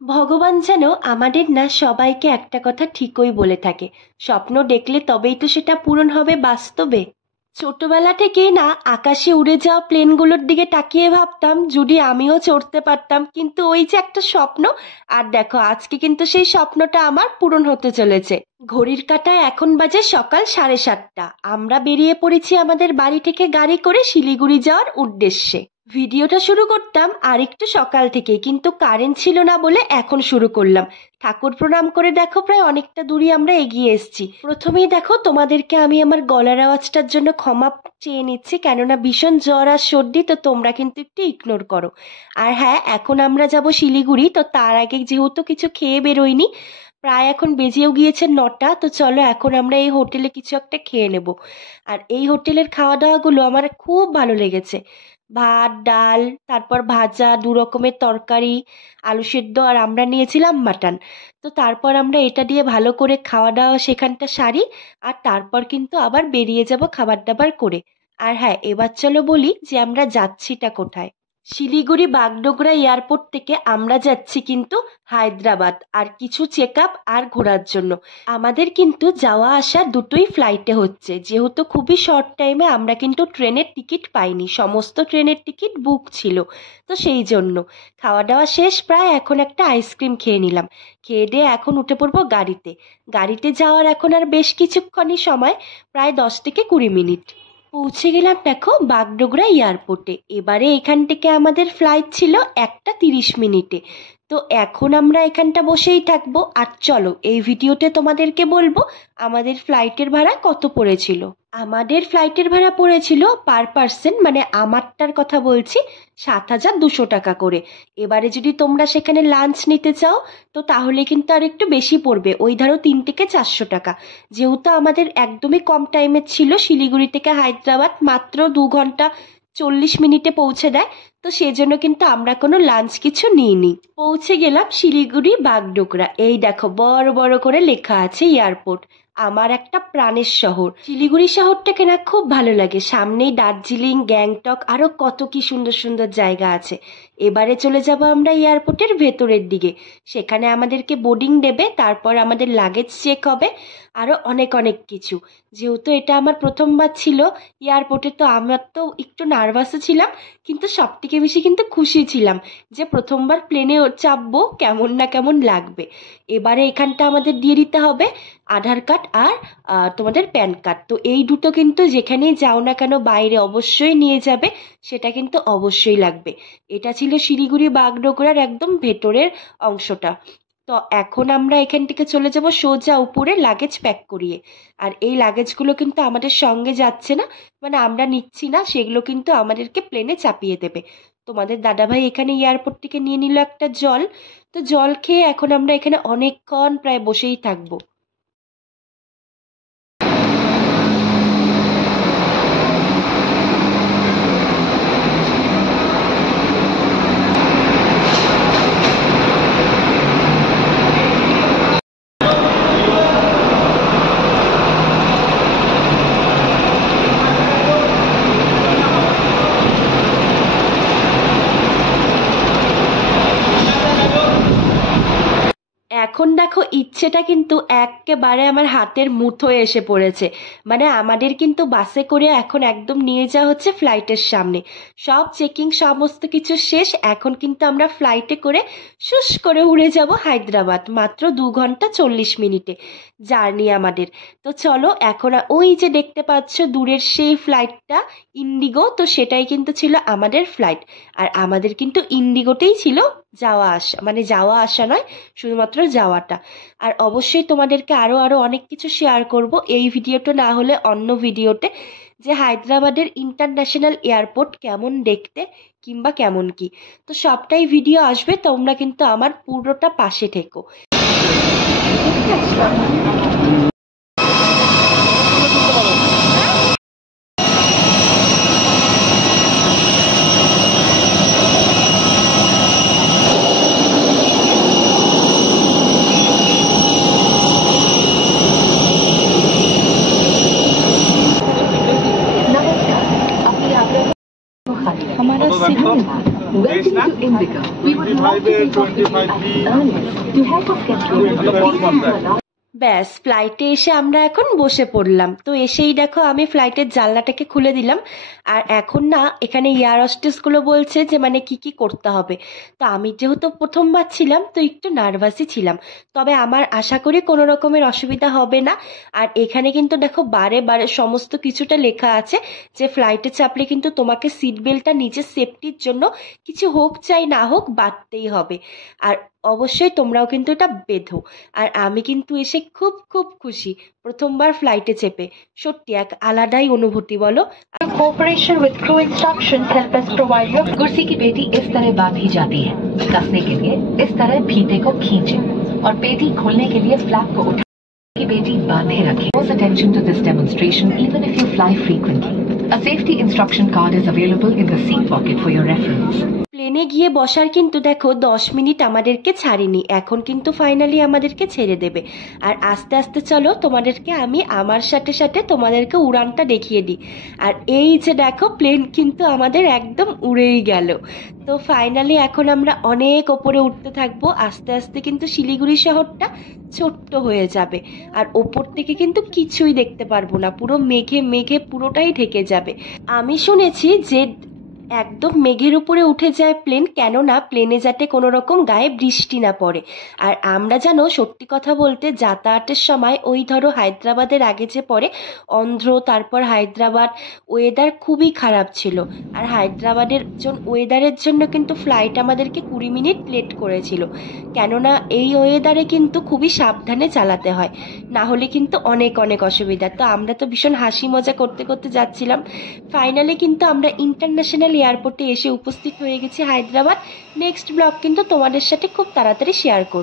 ভগবান যেন আমাদের না সবাইকে একটা কথা ঠিকই বলে থাকে, স্বপ্ন দেখলে তবেই তো সেটা পূরণ হবে বাস্তবে। ছোটবেলা থেকেই না আকাশে উড়ে যাওয়া প্লেনগুলোর দিকে তাকিয়ে ভাবতাম যদি আমিও চড়তে পারতাম, কিন্তু ওই যে একটা স্বপ্ন। আর দেখো আজকে কিন্তু সেই স্বপ্নটা আমার পূরণ হতে চলেছে। ঘড়ির কাঁটায় এখন বাজে সকাল 7:30। আমরা বেরিয়ে পড়েছি আমাদের বাড়ি থেকে গাড়ি করে শিলিগুড়ি যাওয়ার উদ্দেশ্যে। ভিডিওটা শুরু করতাম আর একটু সকাল থেকে, কিন্তু কারেন্ট ছিল না বলে এখন শুরু করলাম। ঠাকুর প্রণাম করে দেখো প্রায় অনেকটা দূরই আমরা এগিয়ে এসেছি। প্রথমেই দেখো তোমাদেরকে আমি আমার গলার আওয়াজটার জন্য ক্ষমা চেয়ে নিচ্ছি, কেননা ভীষণ জ্বর আর সর্দি, তো তোমরা কিন্তু একটু ইগনোর করো। আর হ্যাঁ, এখন আমরা যাব শিলিগুড়ি, তো তার আগে যেহেতু কিছু খেয়ে বেরোইনি, প্রায় এখন বেজেও গিয়েছে 9টা, তো চলো এখন আমরা এই হোটেলে কিছু একটা খেয়ে নেব। আর এই হোটেলের খাওয়া দাওয়াগুলো আমার খুব ভালো লেগেছে। ভাত, ডাল, তারপর ভাজা, 2 রকমের তরকারি, আলু সেদ্ধ, আর আমরা নিয়েছিলাম মাটন। তো তারপর আমরা এটা দিয়ে ভালো করে খাওয়া দাওয়া সেখানটা সারি, আর তারপর কিন্তু আবার বেরিয়ে যাব খাবার দাবার করে। আর হ্যাঁ, এবার চলো বলি যে আমরা যাচ্ছিটা কোথায়। শিলিগুড়ি বাগডোগরা এয়ারপোর্ট থেকে আমরা যাচ্ছি কিন্তু হায়দ্রাবাদ, আর কিছু চেক আপ আর ঘোরার জন্য। আমাদের কিন্তু যাওয়া আসা দুটোই ফ্লাইটে হচ্ছে, যেহেতু খুবই শর্ট টাইমে আমরা কিন্তু ট্রেনের টিকিট পাইনি, সমস্ত ট্রেনের টিকিট বুক ছিল। তো সেই জন্য খাওয়া দাওয়া শেষ, প্রায় এখন একটা আইসক্রিম খেয়ে নিলাম। খেয়ে দিয়ে এখন উঠে পড়বো গাড়িতে। গাড়িতে যাওয়ার এখন আর বেশ কিছুক্ষণই সময়, প্রায় 10 থেকে 20 মিনিট। পৌঁছে গেলাম দেখো বাগডোগরা এয়ারপোর্টে। এবারে এখান থেকে আমাদের ফ্লাইট ছিল 1টা 30 মিনিটে। তো এখন আমরা এখানটা বসেই থাকবো, আর চলো এই ভিডিওতে তোমাদেরকে বলবো আমাদের ফ্লাইটের ভাড়া কত পড়েছিল। আমাদের ফ্লাইটের ভাড়া পড়েছিল পার পার্সন, মানে আমারটার কথা বলছি, 7,200 টাকা করে। এবারে যদি তোমরা সেখানে লাঞ্চ নিতে চাও তো তাহলে কিন্তু আর একটু বেশি পড়বে, ওই ধরো 3 থেকে 400 টাকা। যেহেতু আমাদের একদমই কম টাইমের ছিল, শিলিগুড়ি থেকে হায়দ্রাবাদ মাত্র 2 ঘন্টা 40 মিনিটে পৌঁছে দেয়, তো সেজন্য কিন্তু আমরা কোনো লাঞ্চ কিছু নিইনি। পৌঁছে গেলাম শিলিগুড়ি বাগডোগরা। এই দেখো বড় বড় করে লেখা আছে এয়ারপোর্ট। আমার একটা প্রাণের শহর শিলিগুড়ি শহরটাকে না খুব ভালো লাগে। সামনেই দার্জিলিং, গ্যাংটক, আরো কত কি সুন্দর সুন্দর জায়গা আছে। এবারে চলে যাব আমরা এয়ারপোর্টের ভেতরের দিকে। সেখানে আমাদেরকে বোর্ডিং দেবে, তারপর আমাদের লাগেজ চেক হবে, আরো অনেক অনেক কিছু। যেহেতু এটা আমার প্রথমবার ছিল এয়ারপোর্টে, তো আমার তো একটু নার্ভাসও ছিলাম, কিন্তু সব থেকে বেশি কিন্তু খুশি ছিলাম যে প্রথমবার প্লেনে চাপবো, কেমন না কেমন লাগবে। এবারে এখানটা আমাদের দিয়ে দিতে হবে আধার কার্ড আর তোমাদের প্যান কার্ড। তো এই দুটো কিন্তু যেখানেই যাও না কেন বাইরে অবশ্যই নিয়ে যাবে, সেটা কিন্তু অবশ্যই লাগবে। এটা ছিল শিলিগুড়ি বাগডোগরার একদম ভেতরের অংশটা। তো এখন আমরা এখান থেকে চলে যাব সোজা উপরে লাগেজ প্যাক করিয়ে। আর এই লাগেজগুলো কিন্তু আমাদের সঙ্গে যাচ্ছে না, মানে আমরা নিচ্ছি না, সেগুলো কিন্তু আমাদেরকে প্লেনে চাপিয়ে দেবে। তোমাদের দাদাভাই এখানে এয়ারপোর্ট থেকে নিয়ে নিল একটা জল। তো জল খেয়ে এখন আমরা এখানে অনেকক্ষণ প্রায় বসেই থাকবো। এখন দেখো ইচ্ছেটা কিন্তু একেবারে আমার হাতের মুঠোয় এসে পড়েছে। মানে আমাদের কিন্তু বাসে করে এখন একদম নিয়ে যাওয়া হচ্ছে ফ্লাইটের সামনে। সব চেকিং সমস্ত কিছু শেষ, এখন কিন্তু আমরা ফ্লাইটে করে শুশ করে উড়ে যাব হায়দ্রাবাদ, মাত্র 2 ঘন্টা 40 মিনিটে জার্নি আমাদের। তো চলো এখন ওই যে দেখতে পাচ্ছ দূরের সেই ফ্লাইটটা ইন্ডিগো, তো সেটাই কিন্তু ছিল আমাদের ফ্লাইট। আর আমাদের কিন্তু ইন্ডিগোতেই ছিল যাওয়া আসা, মানে যাওয়া আসা নয়, শুধুমাত্র যাওয়াটা। আর অবশ্যই তোমাদেরকে আরো আরো অনেক কিছু শেয়ার করব এই ভিডিওটা না হলে অন্য ভিডিওতে, যে হায়দ্রাবাদের ইন্টারন্যাশনাল এয়ারপোর্ট কেমন দেখতে কিংবা কেমন কি। তো সবটাই ভিডিও আসবে, তোমরা কিন্তু আমার পুরোটা পাশে থেকো। हमारा signal welcome to Indica. We would like ব্যাস ফ্লাইটে এসে আমরা এখন বসে পড়লাম। তো এসেই দেখো আমি ফ্লাইটের জানলাটাকে খুলে দিলাম। আর এখন না এখানে এয়ার হোস্টেসগুলো বলছে যে মানে কি কি করতে হবে। তো আমি যেহেতু প্রথমবার ছিলাম তো একটু নার্ভাসই ছিলাম, তবে আমার আশা করি কোনো রকমের অসুবিধা হবে না। আর এখানে কিন্তু দেখো বারে বারে সমস্ত কিছুটা লেখা আছে যে ফ্লাইটে চাপলে কিন্তু তোমাকে সিট বেল্টটা নিজের সেফটির জন্য কিছু হোক চাই না হোক বাঁধতেই হবে। আর অবশ্যই তোমরাও কিন্তু এটা বেঁধো। আর আমি কিন্তু এসে খুব খুব খুশি প্রথমবার ফ্লাইটে চেপে। সত্যি এক আলাদাই অনুভূতি, বলো। Cooperation with crew instructions help us provide you। कुर्सी की पेटी इस तरह बांधी जाती है। कसने के लिए इस तरह फीते को खींचें और पेटी खोलने के लिए फ्लैप को उठा की पेटी बांधे रखें। Close attention to this demonstration even if you fly frequently। A safety instruction card is available in the seat pocket for your reference। প্লেনে গিয়ে বসার কিন্তু দেখো 10 মিনিট আমাদেরকে ছাড়েনি, এখন কিন্তু ফাইনালি আমাদেরকে ছেড়ে দেবে। আর আস্তে আস্তে চলো তোমাদেরকে আমি আমার সাথে সাথে তোমাদেরকে উড়ানটা দেখিয়ে দিই। আর এই যে দেখো প্লেন কিন্তু আমাদের একদম উড়েই গেল। তো ফাইনালি এখন আমরা অনেক ওপরে উঠতে থাকবো। আস্তে আস্তে কিন্তু শিলিগুড়ি শহরটা ছোট্ট হয়ে যাবে। আর ওপর থেকে কিন্তু কিছুই দেখতে পারবো না, পুরো মেঘে মেঘে পুরোটাই ঢেকে যাবে। আমি শুনেছি যে একদম মেঘের উপরে উঠে যায় প্লেন, কেননা প্লেনে যাতে কোনো রকম গায়ে বৃষ্টি না পড়ে। আর আমরা জানো সত্যি কথা বলতে যাতায়াতের সময় ওই ধরো হায়দ্রাবাদের আগে যে পড়ে অন্ধ্র, তারপর হায়দ্রাবাদ, ওয়েদার খুবই খারাপ ছিল। আর হায়দ্রাবাদের ওয়েদারের জন্য কিন্তু ফ্লাইট আমাদেরকে 20 মিনিট লেট করেছিল, কেননা এই ওয়েদারে কিন্তু খুবই সাবধানে চালাতে হয়, না হলে কিন্তু অনেক অনেক অসুবিধা। তো আমরা তো ভীষণ হাসি মজা করতে করতে যাচ্ছিলাম। ফাইনালি কিন্তু আমরা ইন্টারন্যাশনাল এয়ারপোর্টে এসে উপস্থিত হয়ে গেছি হায়দ্রাবাদ। নেক্সট ব্লগ কিন্তু তোমাদের সাথে খুব তাড়াতাড়ি শেয়ার করব।